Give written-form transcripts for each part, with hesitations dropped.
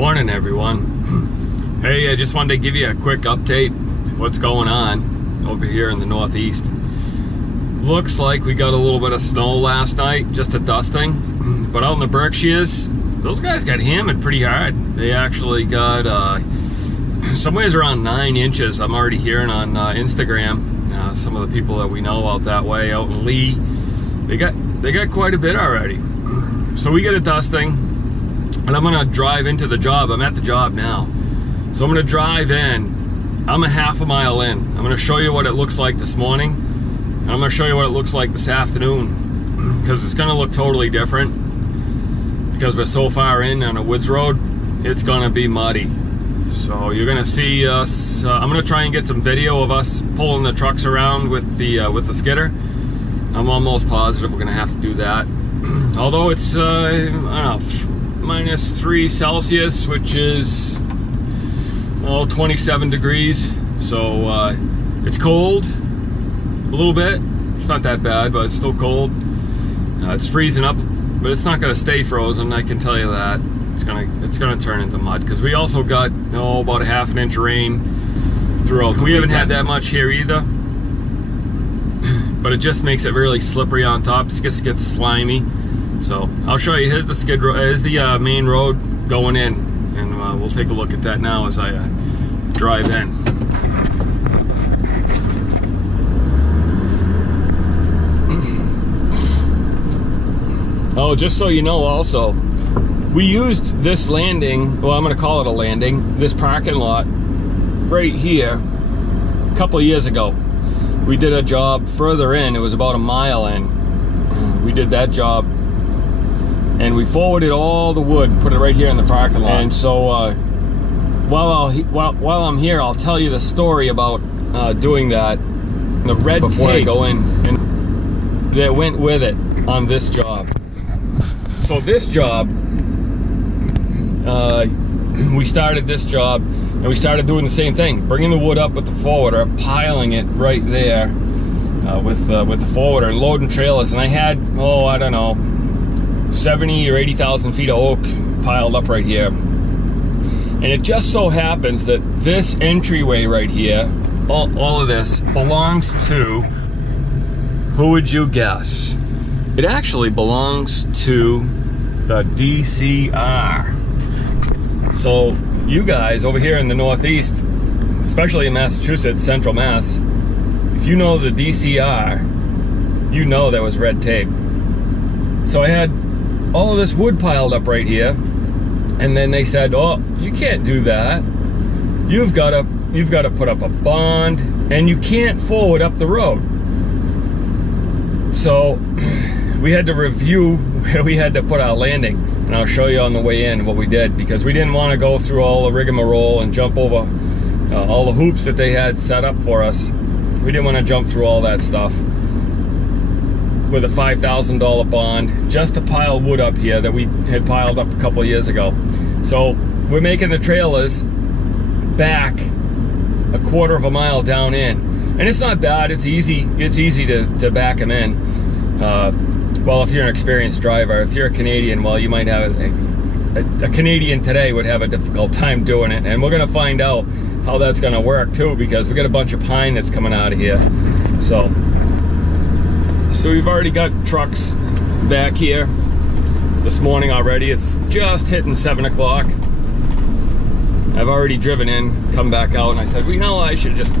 Morning, everyone. Hey, I just wanted to give you a quick update what's going on over here in the Northeast. Looks like we got a little bit of snow last night, just a dusting, but out in the Berkshires, those guys got hammered pretty hard. They actually got somewhere around 9 inches. I'm already hearing on Instagram, some of the people that we know out that way, out in Lee, they got quite a bit already. So we get a dusting, and I'm gonna drive into the job. I'm at the job now, so I'm gonna drive in. I'm a half a mile in. I'm gonna show you what it looks like this morning, and I'm gonna show you what it looks like this afternoon, because it's gonna look totally different. Because we're so far in on a woods road, it's gonna be muddy. So you're gonna see us. I'm gonna try and get some video of us pulling the trucks around with the skidder. I'm almost positive we're gonna have to do that. Although it's I don't know, -3 Celsius, which is 27 degrees. So it's cold a little bit. It's not that bad, but it's still cold. It's freezing up, but it's not going to stay frozen, I can tell you that. It's gonna turn into mud, because we also got about a ½ inch of rain throughout. We haven't had that much here either, but it just makes it really slippery on top. It just gets slimy. So I'll show you. Here's the skid road. Here's the main road going in, and we'll take a look at that now as I drive in. Oh, just so you know, also, we used this landing, well, I'm going to call it a landing, this parking lot right here a couple of years ago. We did a job further in. It was about a mile in. We did that job, and we forwarded all the wood, put it right here in the parking lot. And so while I'm here, I'll tell you the story about doing that. The red tape, before I go in, and that went with it on this job. So this job, we started this job, and we started doing the same thing, bringing the wood up with the forwarder, piling it right there with the forwarder, and loading trailers. And I had, I don't know, 70 or 80,000 feet of oak piled up right here. And it just so happens that this entryway right here, all of this belongs to, who would you guess? It actually belongs to the DCR. So you guys over here in the Northeast, especially in Massachusetts, Central Mass, if you know the DCR, you know there was red tape. So I had all of this wood piled up right here, and then they said, "Oh, you can't do that. You've got to put up a bond, and you can't forward up the road." So we had to review where we had to put our landing, and I'll show you on the way in what we did, because we didn't want to go through all the rigmarole and jump over all the hoops that they had set up for us. We didn't want to jump through all that stuff with a $5,000 bond just to pile wood up here that we had piled up a couple of years ago. So we're making the trailers back a quarter of a mile down in, and it's not bad. It's easy to back them in. Well, if you're an experienced driver. If you're a Canadian, well, you might have a Canadian today would have a difficult time doing it, and we're gonna find out how that's gonna work too, because we got a bunch of pine that's coming out of here. So we've already got trucks back here this morning already. It's just hitting 7 o'clock. I've already driven in, come back out, and I said, well, you know, I should just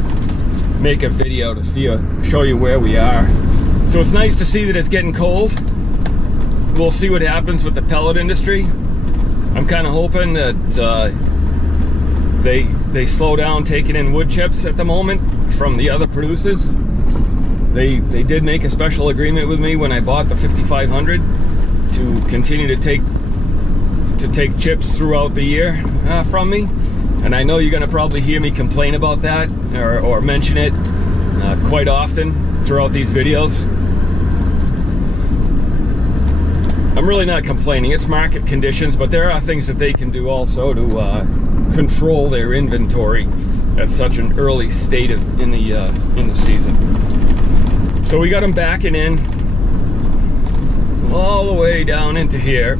make a video to show you where we are. So it's nice to see that it's getting cold. We'll see what happens with the pellet industry. I'm kind of hoping that they slow down taking in wood chips at the moment from the other producers. They did make a special agreement with me when I bought the 5500 to continue to take chips throughout the year from me. And I know you're going to probably hear me complain about that or mention it quite often throughout these videos. I'm really not complaining. It's market conditions, but there are things that they can do also to control their inventory at such an early state in the season. So we got them backing in all the way down into here.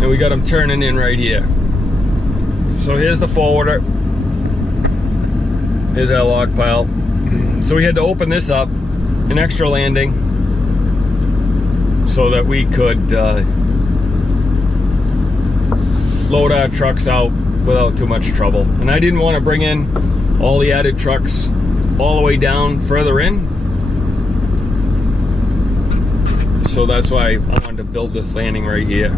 and we got them turning in right here. So here's the forwarder. Here's our log pile. So we had to open this up, an extra landing, so that we could load our trucks out without too much trouble. And I didn't want to bring in all the added trucks all the way down further in. So that's why I wanted to build this landing right here.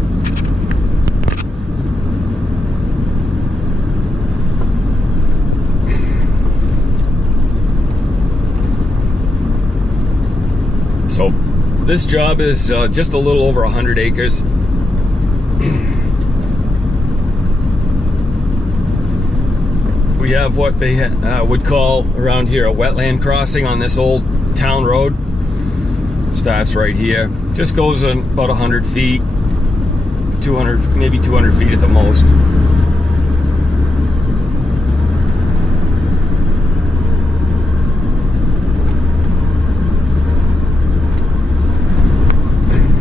So this job is just a little over 100 acres. We have what they would call around here a wetland crossing on this old town road. Starts right here. Just goes in about 100 feet, 200, maybe 200 feet at the most.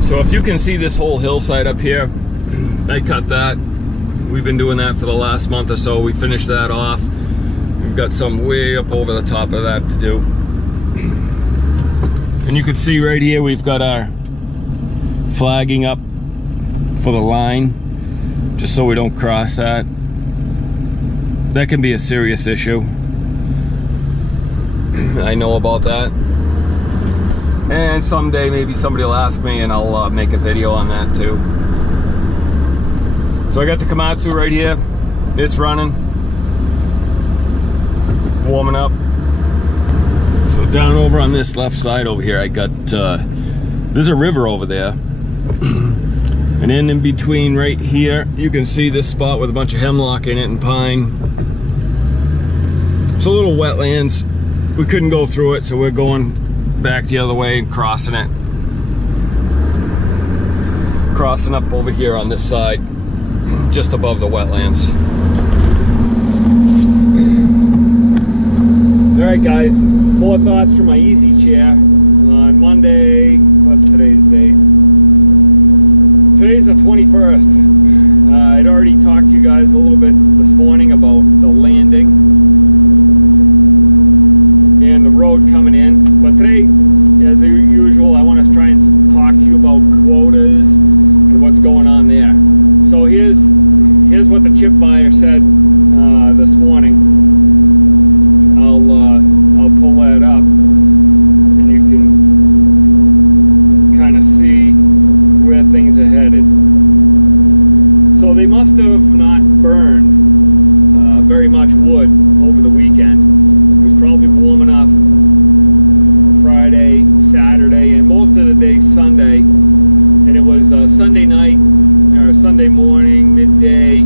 So if you can see this whole hillside up here, I cut that. We've been doing that for the last month or so. We finished that off. We've got some way up over the top of that to do. And you can see right here, we've got our flagging up for the line, just so we don't cross that. That can be a serious issue. I know about that. And someday maybe somebody will ask me and I'll make a video on that too. So I got the Komatsu right here. It's running, warming up. So down over on this left side over here, I got, there's a river over there. And then in between right here, you can see this spot with a bunch of hemlock in it and pine. It's a little wetlands. We couldn't go through it, so we're going back the other way and crossing it. Crossing up over here on this side, just above the wetlands. Alright guys, more thoughts from my easy chair on Monday. What's today's date? Today's the 21st. I'd already talked to you guys a little bit this morning about the landing and the road coming in, but today, as usual, I want to try and talk to you about quotas and what's going on there. So here's what the chip buyer said this morning. I'll pull that up, and you can kind of see where things are headed. So they must have not burned very much wood over the weekend. It was probably warm enough Friday, Saturday, and most of the day Sunday. And it was Sunday night or Sunday morning, midday,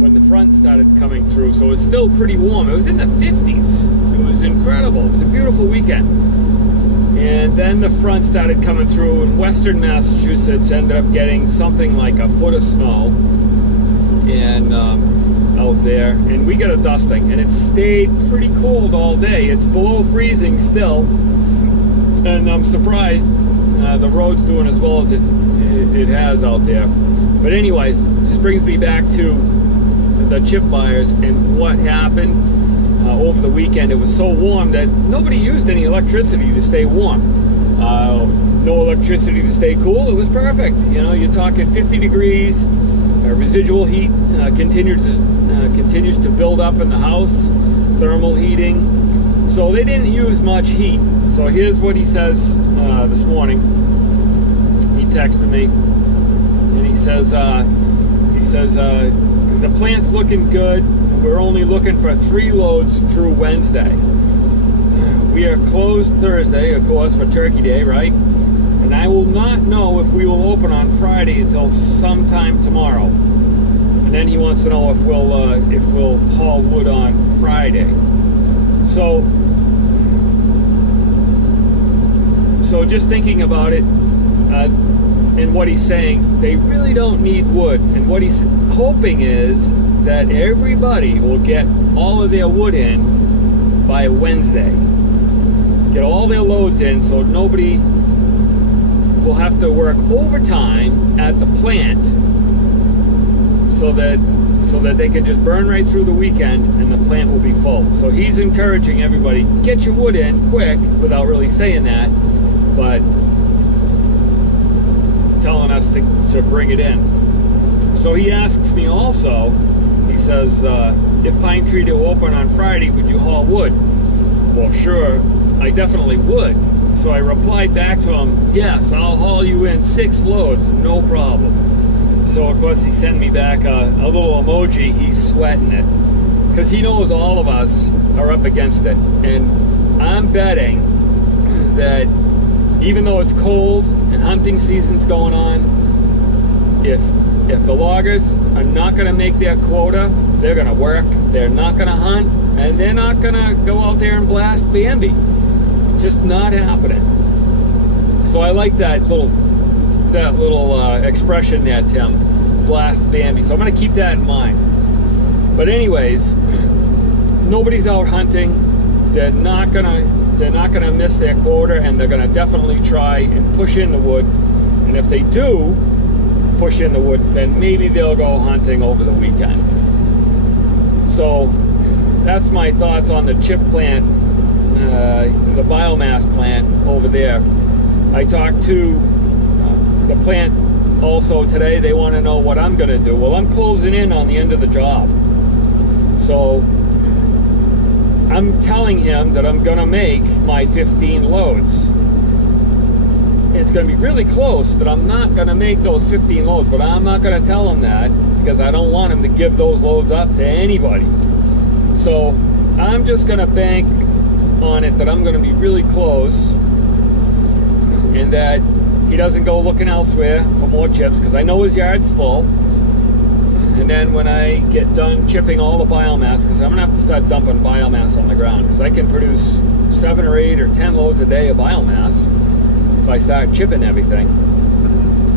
when the front started coming through. So it was still pretty warm. It was in the 50s. It was incredible. It was a beautiful weekend. And then the front started coming through, and western Massachusetts ended up getting something like a foot of snow and out there, and we got a dusting, and it stayed pretty cold all day. It's below freezing still, and I'm surprised the road's doing as well as it has out there. But anyways, it just brings me back to the chip buyers and what happened over the weekend. It was so warm that nobody used any electricity to stay warm. No electricity to stay cool. It was perfect. You know, you're talking 50 degrees. Residual heat continues to build up in the house. Thermal heating. So they didn't use much heat. So here's what he says this morning. He texted me, and he says the plant's looking good. We're only looking for 3 loads through Wednesday. We are closed Thursday, of course, for Turkey Day, right? And I will not know if we will open on Friday until sometime tomorrow. And then he wants to know if we'll haul wood on Friday. So just thinking about it, and what he's saying, they really don't need wood. And what he's hoping is that everybody will get all of their wood in by Wednesday. Get all their loads in, so nobody will have to work overtime at the plant so that they can just burn right through the weekend and the plant will be full. So he's encouraging everybody, get your wood in quick, without really saying that, but telling us to bring it in. So he asks me also, he says, if Pine Tree to open on Friday, would you haul wood? Well, sure, I definitely would. So I replied back to him, yes, I'll haul you in 6 loads, no problem. So of course he sent me back a little emoji, he's sweating it. Because he knows all of us are up against it. And I'm betting that even though it's cold and hunting season's going on, if the loggers are not gonna make their quota, they're gonna work, they're not gonna hunt, and they're not gonna go out there and blast Bambi. Just not happening. So I like that little expression there, Tim, blast Bambi. So I'm gonna keep that in mind. But anyways, nobody's out hunting. They're not gonna miss their quota, and they're gonna definitely try and push in the wood. And if they do push in the wood, then maybe they'll go hunting over the weekend. So that's my thoughts on the chip plant, the biomass plant over there. I talked to the plant also today. They want to know what I'm going to do. Well, I'm closing in on the end of the job. So I'm telling him that I'm going to make my 15 loads. It's going to be really close that I'm not going to make those 15 loads, but I'm not going to tell him that because I don't want him to give those loads up to anybody. So I'm just going to bank on it that I'm going to be really close, and that he doesn't go looking elsewhere for more chips, because I know his yard's full. And then when I get done chipping all the biomass, because I'm going to have to start dumping biomass on the ground, because I can produce 7 or 8 or 10 loads a day of biomass if I start chipping everything.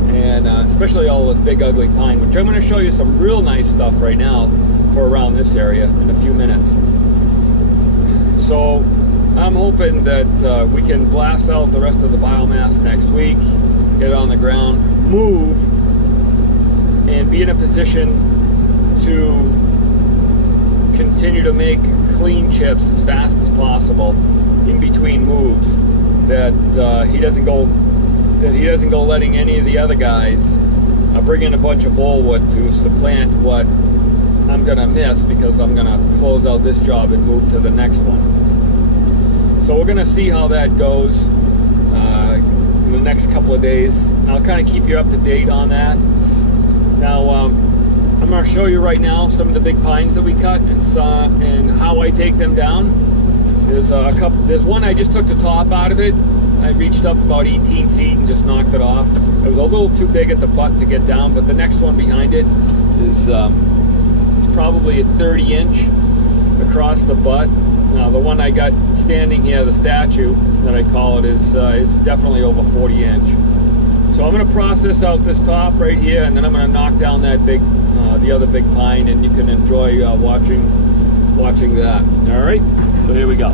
And especially all this big ugly pine, which I'm going to show you some real nice stuff right now for around this area in a few minutes. So I'm hoping that we can blast out the rest of the biomass next week, get it on the ground, move, and be in a position to continue to make clean chips as fast as possible in between moves. That he doesn't go letting any of the other guys bring in a bunch of bullwood to supplant what I'm gonna miss, because I'm gonna close out this job and move to the next one. So we're gonna see how that goes in the next couple of days. I'll kind of keep you up to date on that. Now I'm gonna show you right now some of the big pines that we cut and how I take them down. There's one I just took the top out of it. I reached up about 18 feet and just knocked it off. It was a little too big at the butt to get down, but the next one behind it is it's probably a 30-inch across the butt. Now the one I got standing here, the statue that I call it, is definitely over 40-inch. So I'm going to process out this top right here, and then I'm going to knock down that big, the other big pine, and you can enjoy watching that. All right. So here we go.